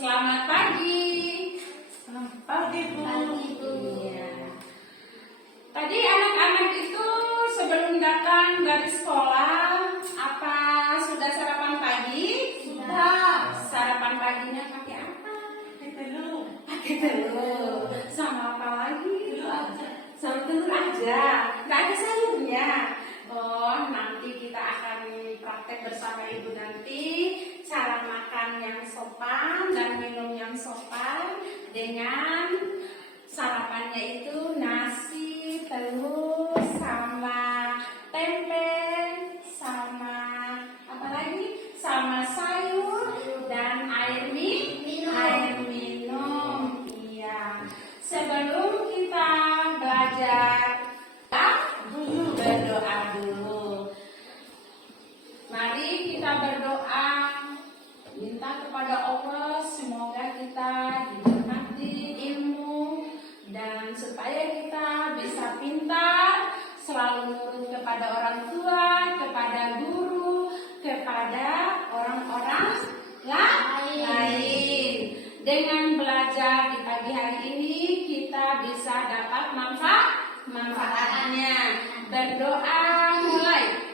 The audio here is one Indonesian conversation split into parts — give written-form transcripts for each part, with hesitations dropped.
Selamat pagi. Selamat pagi, Bu. Iya. Tadi anak-anak itu sebelum datang dari sekolah, apa sudah sarapan pagi? Sudah. Sarapan paginya pakai apa? Pakai telur. Pakai telur. Sama apa lagi? Telur aja. Sama telur aja. Nggak ada sayurnya. Oh, nanti kita akan praktek bersama Ibu nanti cara makan yang sopan dan minum yang sopan dengan sarapannya itu nasi, telur, sama tempe, sama apa lagi? Sama sayur dan air minum. Iya. Sebelum kita belajar berdoa dulu. Mari kita berdoa, minta kepada Allah semoga kita diberkati ilmu dan supaya kita bisa pintar, selalu nurut kepada orang tua, kepada guru, kepada orang-orang lain. Dengan belajar di pagi hari ini kita bisa dapat manfaatnya. Berdoa mulai.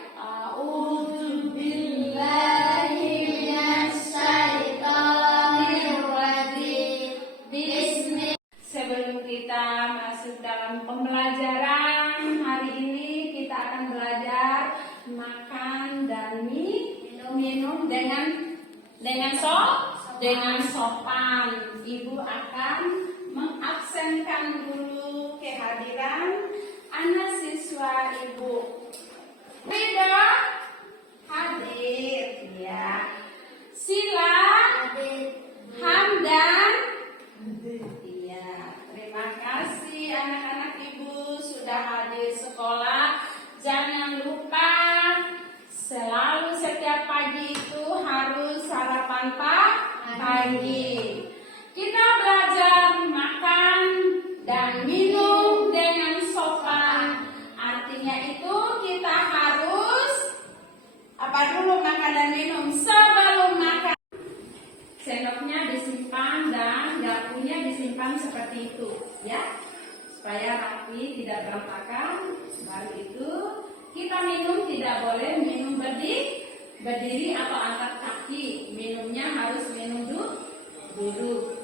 Sebelum kita masuk dalam pembelajaran hari ini, kita akan belajar makan dan minum dengan sopan. Ibu akan mengabsenkan dulu kehadiran anak siswa Ibu. Rida hadir, ya. Sila, Hamdan, iya. Terima kasih anak-anak Ibu sudah hadir sekolah. Jangan lupa selalu setiap pagi itu harus sarapan pagi. Kita belajar makan dan minum dengan sopan. Artinya itu kita harus apa dulu makan dan minum sebelum makan. Sendoknya disimpan dan garpunya disimpan seperti itu, ya, supaya rapi tidak berantakan. Baru itu kita minum, tidak boleh minum berdiri atau angkat kaki. Minumnya harus minum duduk.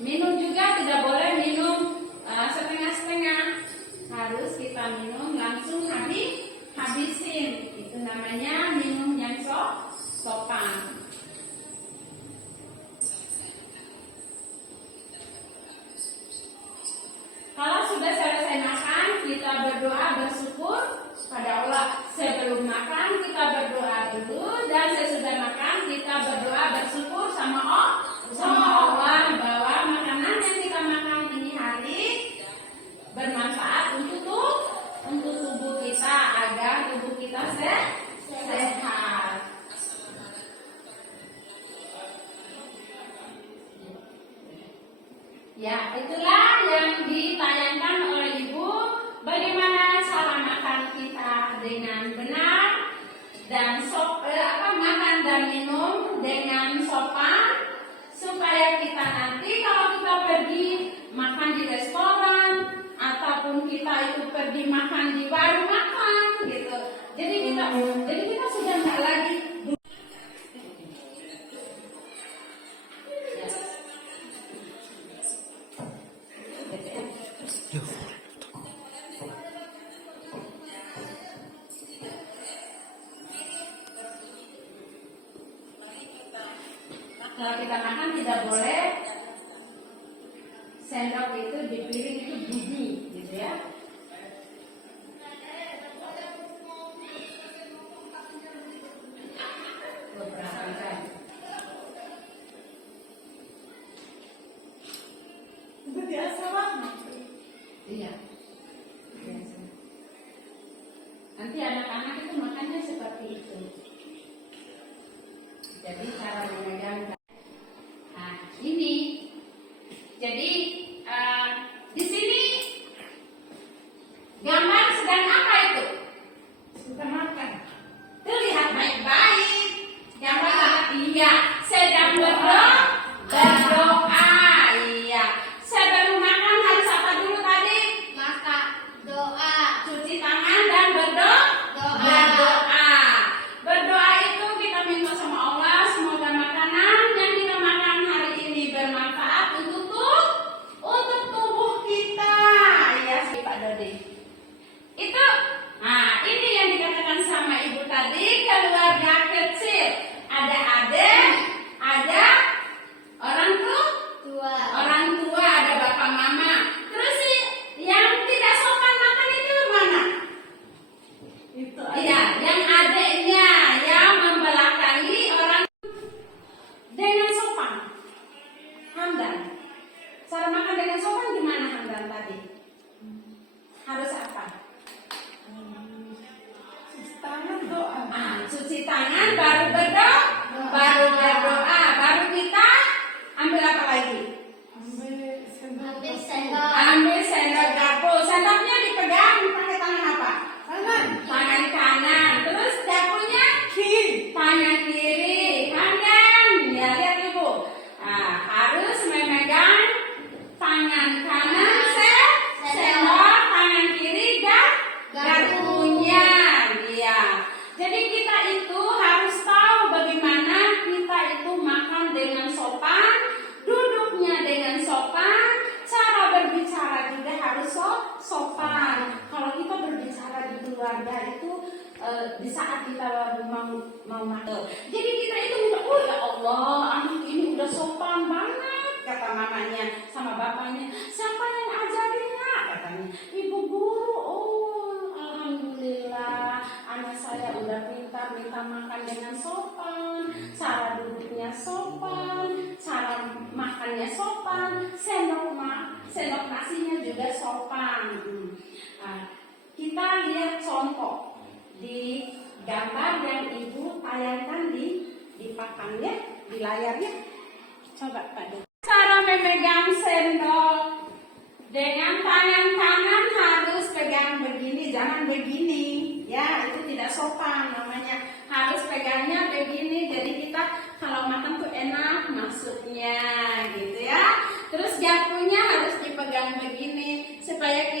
Minum juga tidak boleh minum setengah-setengah. Harus kita minum langsung habisin. Itu namanya minum yang sopan. Kalau sudah selesai makan, kita berdoa bersyukur pada Allah. Sebelum makan kita berdoa dulu, dan sesudah makan kita berdoa bersyukur sama Allah bahwa makanan yang kita makan ini hari bermanfaat untuk tubuh kita agar tubuh kita sehat. Ya, itulah yang ditayangkan oleh Ibu, bagaimana cara makan kita dengan benar dan makan dan minum dengan sopan, supaya kita nanti kalau kita pergi makan di restoran ataupun kita itu pergi makan di warung makan gitu. Jadi kita sudah nggak lagi kalau kita makan tidak boleh sendok itu di piring itu bunyi, gitu ya. Beberapa kali. Itu biasa banget. Iya. Biasa. Nanti anak-anak itu makannya seperti itu. Jadi cara memegang. Nah, ini. Jadi di sini gambar sedang apa itu? Sudah makan. Terlihat baik-baik. Gambar iya, sedang berdoa. Itu Iya, yang adiknya yang membelakangi orang dengan sopan. Hamdan. Cara makan dengan sopan gimana Hamdan tadi? Harus apa? cuci tangan doa. Cuci tangan, baru berdoa, baru kita ambil apa lagi? Ambil sendok. Ambil sendok garpu. Sendoknya dipegang pakai tangan apa? Tangan. Tangan kanan. Terus garpunya Kiri. tangan kiri. Hamdan, ya lihat ibu. Harus memegang tangan kanan sendok, tangan kiri garpunya. Iya. Jadi kita itu harus tahu bagaimana kita itu makan dengan sopan, duduknya dengan sopan, cara berbicara juga harus sopan. Kalau kita berbicara di keluarga itu di saat kita mau makan. Jadi kita itu minta, oh ya Allah, anak ini udah sopan banget, kata mamanya sama bapaknya. Siapa yang ajarinnya? Katanya ibu guru. Oh, alhamdulillah, anak saya udah pintar minta makan dengan sopan, cara duduknya sopan, cara makannya sopan, sendok nasinya juga sopan. Kita lihat contoh di gambar yang ibu tayangkan di papannya, di layarnya. Coba Pak. Cara memegang sendok dengan tangan kanan harus pegang begini, jangan begini. Ya, itu tidak sopan namanya. Harus pegangnya begini. Jadi kita kalau makan tuh enak masuknya, gitu ya. Terus garpunya harus dipegang begini supaya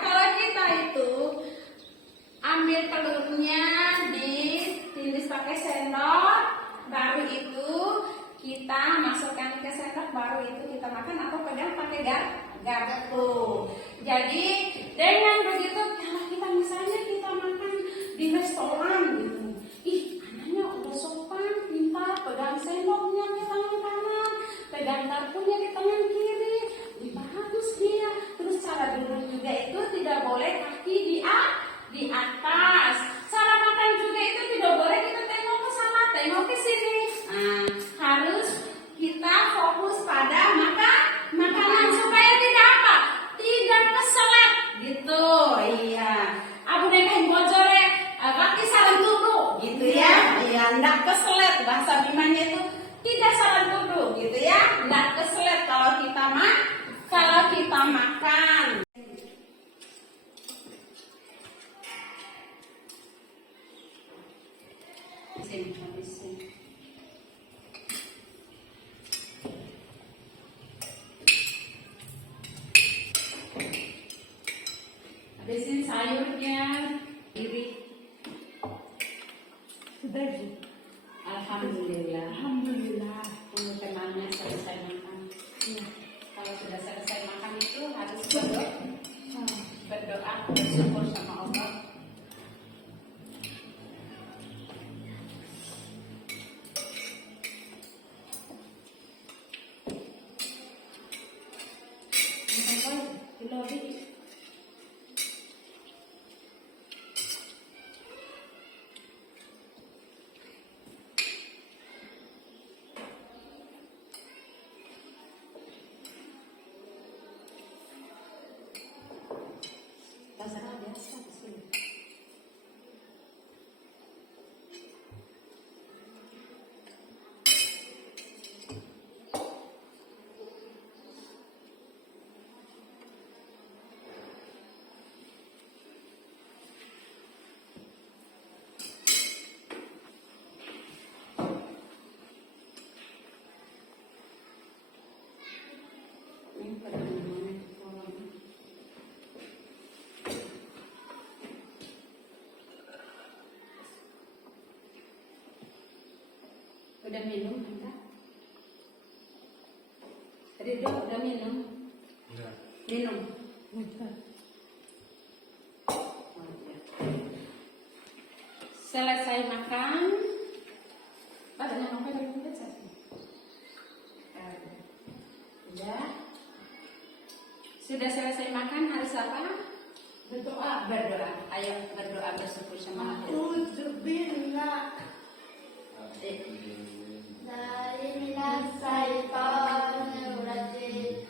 kalau kita itu ambil telurnya ditindis pakai sendok, baru itu kita masukkan ke sendok, baru itu kita makan atau pegang pakai garpu. Jadi dengan begitu kalau kita misalnya kita makan di restoran gitu, anaknya udah sopan, pintar, pegang sendoknya di tangan kanan, pegang garpunya di tangan kiri, bagus dia. Terus cara duduk juga itu tidak boleh kaki di atas. Cara makan juga itu tidak boleh kita tengok ke sana, tengok ke sini. Harus kita fokus pada makanan supaya tidak apa? Tidak keselak gitu. Iya. Abu nekahin bojore, kaki saran tuduh gitu ya. Iya, ndak keselet, bahasa Bimanya itu tidak saran tuduh gitu ya. Ndak keselet kalau kita makan. Habisin sayurnya, iri. Sudah Bu. Alhamdulillah. Alhamdulillah. Teman-temannya selesai makan. Ya. Kalau sudah selesai makan itu harus berdoa, bersyukur sama Allah. Di lobi. Pasarnya biasa di sini. Ini pada namanya kolom. Udah minum enggak? Ridho udah minum? Enggak. Minum. Betul. Selesai makan, badannya apa yang biasa? Sudah selesai makan harus apa? Berdoa. Berdoa. Ayo berdoa bersyukur sama Dari minas syaitonir rajim.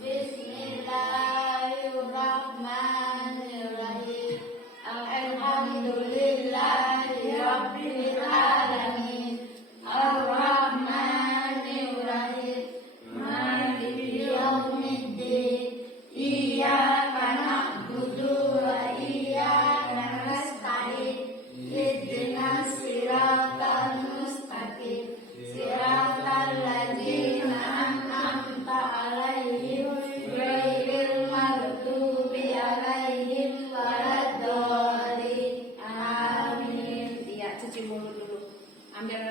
Bismillahirrahmanirrahim. Alhamdulillahi rabbil alamin. Ar-Rahmanir-Rahim. Maliki yaumiddin. Iyyaka na'budu wa iyyaka nasta'in. Ihdinas siratal mustaqim. Siratal ladzina an'amta 'alaihim ghairil maghdubi 'alaihim waladdallin. Amin. Iya, cuci mulut dulu. Ambil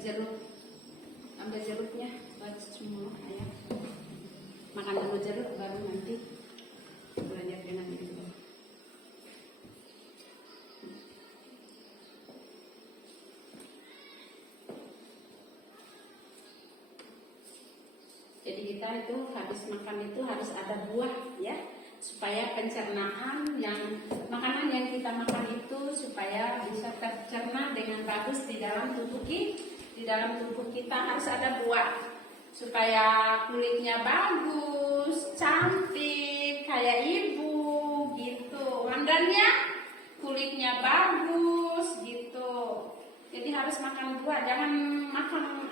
jeruknya, baru cuci mulut. Ayo. Makan dulu jeruk, baru nanti belajar dengan itu. Jadi kita itu habis makan itu harus ada buah ya, supaya pencernaan makanan yang kita makan itu supaya bisa tercerna dengan bagus di dalam tubuh kita harus ada buah supaya kulitnya bagus, cantik kayak ibu gitu. Wandannya kulitnya bagus gitu. Jadi harus makan buah, jangan makan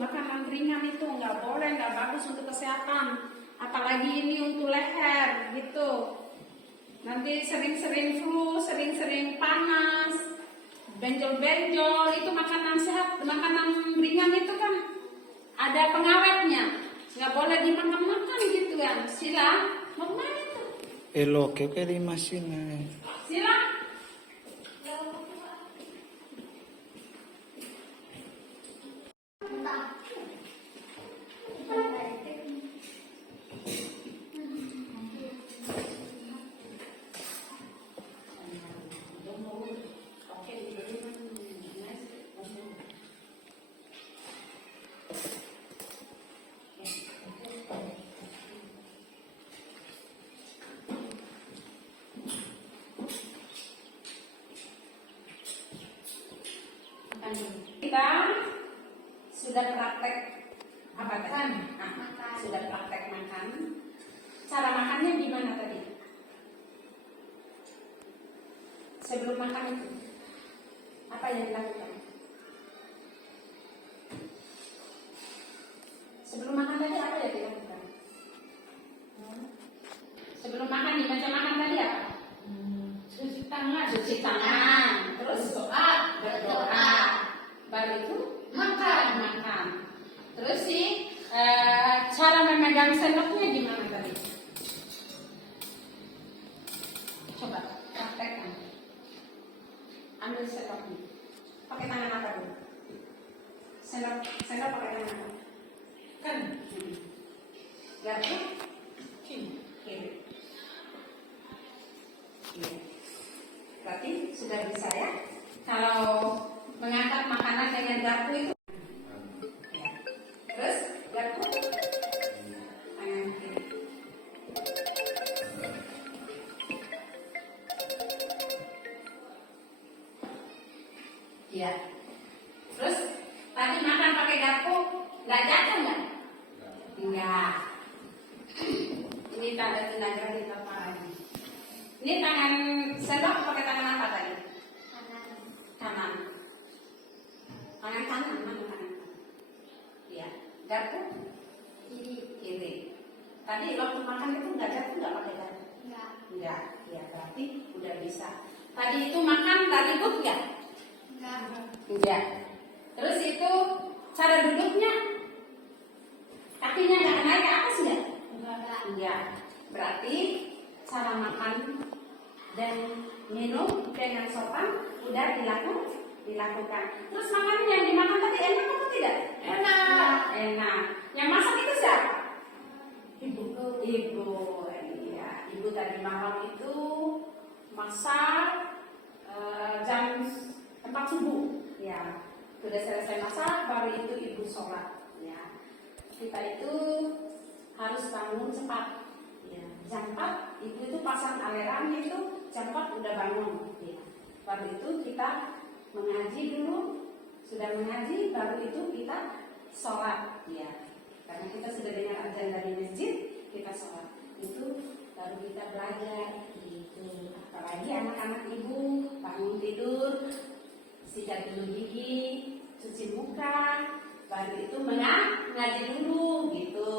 makanan ringan itu nggak boleh, nggak bagus untuk kesehatan. Apalagi ini untuk leher gitu. Nanti sering-sering flu, sering-sering panas, benjol-benjol, itu makanan sehat, makanan ringan itu kan ada pengawetnya. Nggak boleh dimakan-makan gitu kan. Sila, mau kemana itu? Elok ke di mesin. Sila. Kita sudah praktek apa kan? Sudah praktek makan. Cara makannya gimana tadi? Sebelum makan itu apa yang dilakukan? Sebelum makan tadi apa yang dilakukan? Sebelum makan nih, macam makan tadi apa? Cuci tangan. Cuci tangan, terus berdoa, baru itu makan. Terus sih cara memegang sendoknya gimana tadi? Coba praktekkan. Ambil sendoknya. Pakai tangan apa dulu? Sendok pakai tangan apa? Kan. Garpu? Kini. Kiri. Berarti sudah bisa ya. Kalau mengangkat makanan dengan garpu itu. Ya. Terus garpu tangan kiri. Ya. Terus tadi makan pakai garpu nggak jatuh nggak? Enggak. Ini tanda tenaga kita lagi. Ini tangan sendok pakai tangan apa tadi? Kanan. Tangan kanan mana tangan? Iya. Garpu kiri. Tadi waktu makan itu nggak jatuh nggak pakai garpu? Enggak. Ya berarti udah bisa. Tadi itu makan dari duduk nggak? Enggak. Terus itu cara duduknya kakinya nggak naik ke atas nggak? Enggak. Berarti cara makan dan minum dengan sopan udah dilakukan. Terus makanan yang dimakan tadi enak atau tidak? Enak. Yang masak itu siapa? Ibu. Iya. Ibu tadi malam itu masak jam 4 subuh. Ya. Sudah selesai masak, baru itu ibu sholat. Ya. Kita itu harus bangun cepat. Ya. Jam 4 ibu itu pasang alarmnya itu jam 4 udah bangun. Ya. Baru itu kita mengaji dulu sudah mengaji, baru itu kita sholat, ya. Karena kita sudah dengar azan dari masjid, kita sholat. Itu baru kita belajar. Gitu. Apalagi anak-anak ibu bangun tidur, sikat dulu gigi, cuci muka, baru itu mengaji dulu, gitu.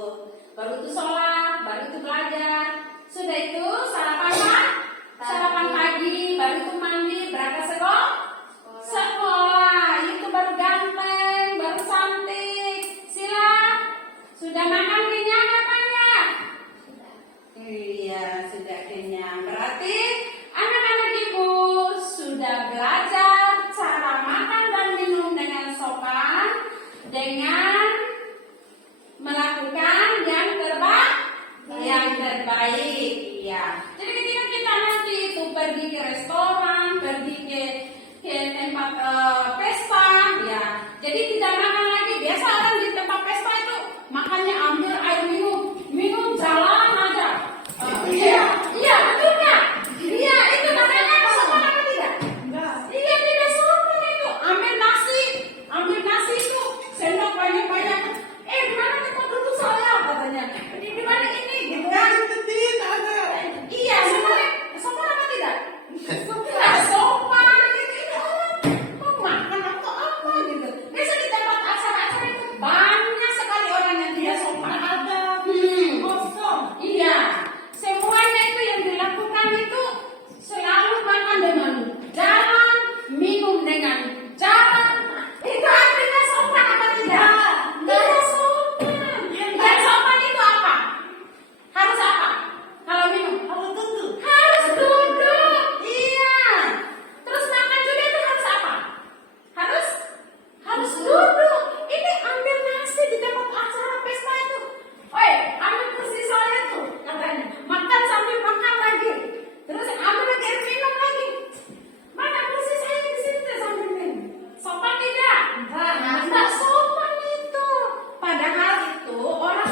Baru itu sholat, baru itu belajar. Sudah itu sarapan pagi, baru itu mandi, berangkat sekolah. Itu baru ganteng, baru cantik. Sila, sudah makan kenyang apa enggak? Iya, sudah kenyang. Berarti anak-anak ibu sudah belajar cara makan dan minum dengan sopan, dengan melakukan yang terbaik. Iya. Jadi ketika kita nanti itu pergi ke restoran, pergi ke tempat pesta, ya. Jadi tidak makan lagi. Biasa orang di tempat pesta itu makannya ambil air minum jalan aja. Iya, betul nggak? Iya, itu namanya sopan apa tidak? Enggak. Iya, tidak sopan itu. Ambil nasi itu sendok banyak-banyak. Gimana tempat duduk saya katanya? Di mana ini? Gitu kan? Ada. Iya, sopan apa tidak? Tidak sopan gitu. Ini orang mau makan atau apa gitu. Biasa di tempat acara-acara itu banyak sekali orang yang tidak sopan. Ada. Kosong. Iya, semuanya itu yang dilakukan itu selalu makan dengan jalan, minum dengan jalan. Itu artinya sopan apa tidak? Tidak sopan. Yang sopan itu apa? Harus apa? Kalau minum Harus duduk. harus duduk. Iya. Terus makan juga itu harus apa? Harus duduk. Ini ambil nasi di tempat acara pesta itu. Oi, ambil kursi saya tuh katanya. Makan sambil makan lagi. Terus ambil lagi air minum lagi. Mana kursi saya di sini tuh sambil minum. Sopan tidak? Enggak sopan itu. Padahal itu orang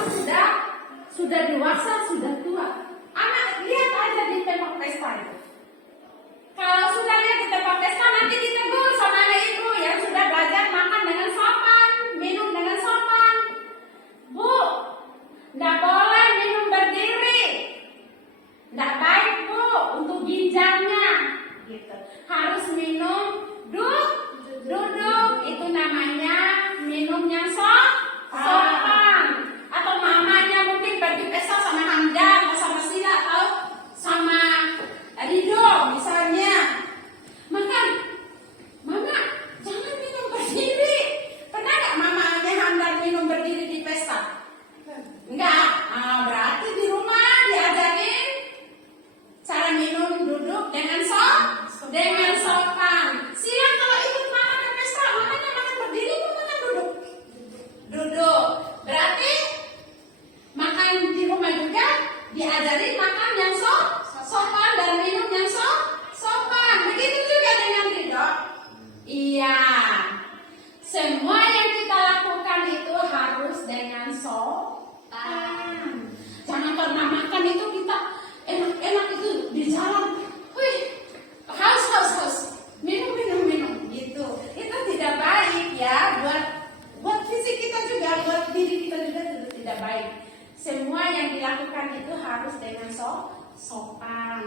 sudah dewasa, sudah tua. Anak lihat aja di tempat pesta itu. Kalau sudah lihat di tempat pesta nanti ditegur sama anak ibu yang sudah belajar makan dengan sopan, minum dengan sopan. Bu, nggak boleh minum berdiri. Nggak baik bu untuk ginjalnya. Gitu. Harus minum duduk. Itu namanya minumnya sopan. Atau mamanya mungkin pergi pesta sama Hamda atau sama Sila atau sama Rido misalnya. Makan, mama jangan minum berdiri. Pernah nggak mamanya Hamda minum berdiri di pesta? Enggak. Berarti di rumah diajarin cara minum duduk dengan sopan. Sila kalau ikut mama ke pesta, mamanya makan berdiri atau makan duduk. Berarti makan di rumah juga diajarin makan yang sopan dan minum yang sopan. Begitu juga dengan Ridho. Iya. Semua yang kita lakukan itu harus dengan sopan. Jangan karena makan itu kita enak-enak itu di jalan. Wih, haus. Minum gitu. Itu tidak baik ya buat fisik kita juga, buat diri kita juga tidak baik. Semua yang dilakukan itu harus dengan sopan.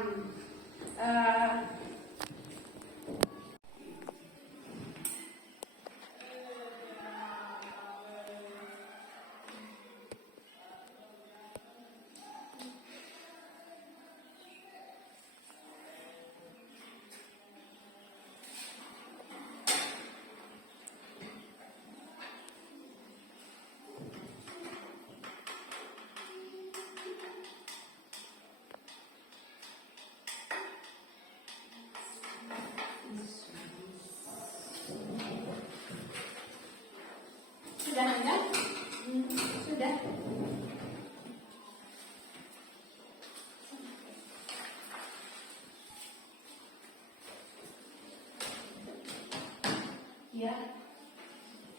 Sudah Anda? Sudah. Ya.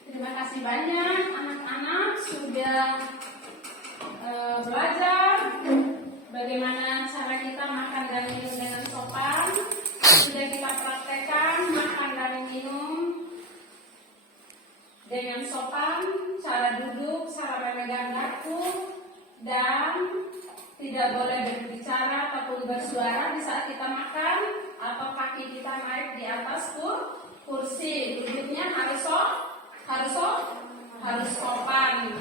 Terima kasih banyak anak-anak sudah belajar bagaimana cara kita makan dan minum dengan sopan. Sudah kita praktekkan makan dan minum dengan sopan, cara duduk, cara memegang garpu, dan tidak boleh berbicara ataupun bersuara di saat kita makan atau kaki kita naik di atas kursi. Duduknya harus sopan.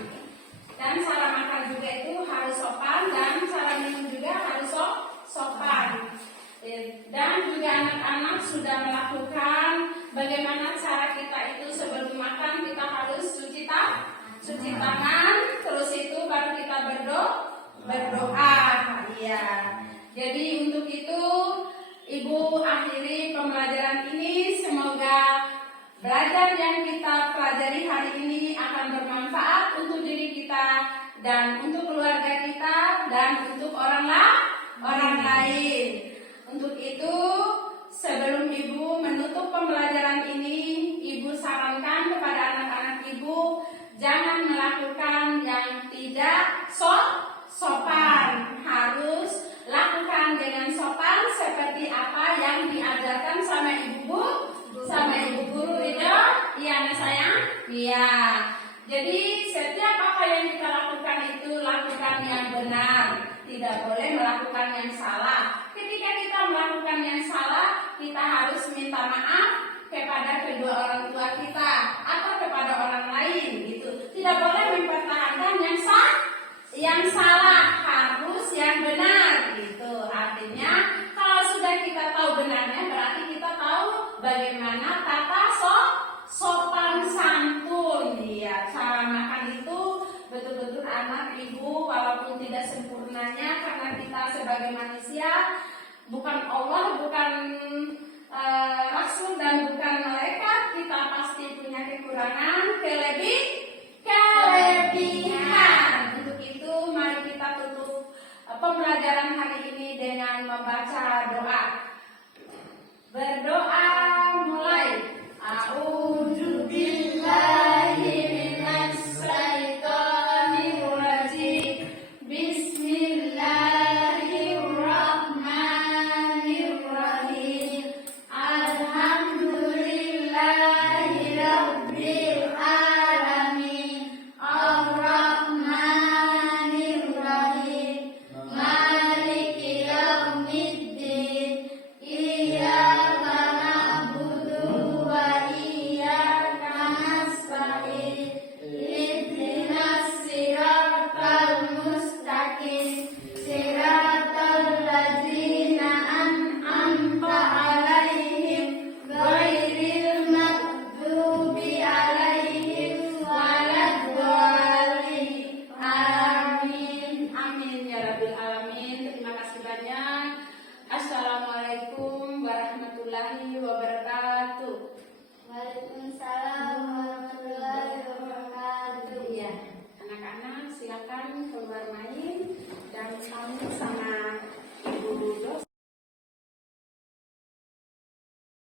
Dan cara makan juga itu harus sopan, dan cara minum juga harus sopan. Dan juga anak-anak sudah melakukan bagaimana cara kita itu sebelum makan kita harus cuci tangan, terus itu baru kita berdoa. Iya. Jadi untuk itu Ibu akhiri pembelajaran ini, semoga belajar yang kita pelajari hari ini akan bermanfaat untuk diri kita dan untuk keluarga kita dan untuk orang lain. Untuk itu, sebelum Ibu menutup pembelajaran ini, Ibu sarankan kepada anak-anak Ibu jangan melakukan yang tidak sopan. Harus lakukan dengan sopan seperti apa yang diajarkan sama Ibu guru itu. Iya, anak sayang? Iya. Jadi setiap apa yang kita lakukan itu lakukan yang benar, tidak boleh melakukan yang salah. Ketika kita melakukan yang salah, kita harus minta maaf kepada kedua orang tua kita atau kepada orang lain gitu. Tidak boleh mempertahankan yang salah, harus yang benar gitu. Artinya kalau sudah kita tahu benarnya, berarti kita tahu bagaimana tata sopan santun. Ya, cara makan itu betul-betul anak Ibu walaupun tidak sempurnanya, karena kita sebagai manusia bukan Allah, bukan Rasul dan bukan malaikat, kita pasti punya kekurangan, kelebihan. Untuk itu mari kita tutup pembelajaran hari ini dengan membaca doa. Berdoa mulai. A'udzu billahi minas syaitonir rajim. Bismillahirrahmanirrahim. Alhamdulillahirabbil alamin. Arrahmanirrahim. Maliki yaumiddin. Iyyaka na'budu wa iyyaka nasta'in. Ihdinas siratal mustaqim. Siratal ladzina an'amta 'alaihim ghairil maghdubi 'alaihim waladdallin. Amin. Amin ya rabbil alamin. Terima kasih banyak. Assalamualaikum warahmatullahi wabarakatuh. Waalaikumsalam warahmatullahi wabarakatuh. Iya, anak-anak silakan keluar main.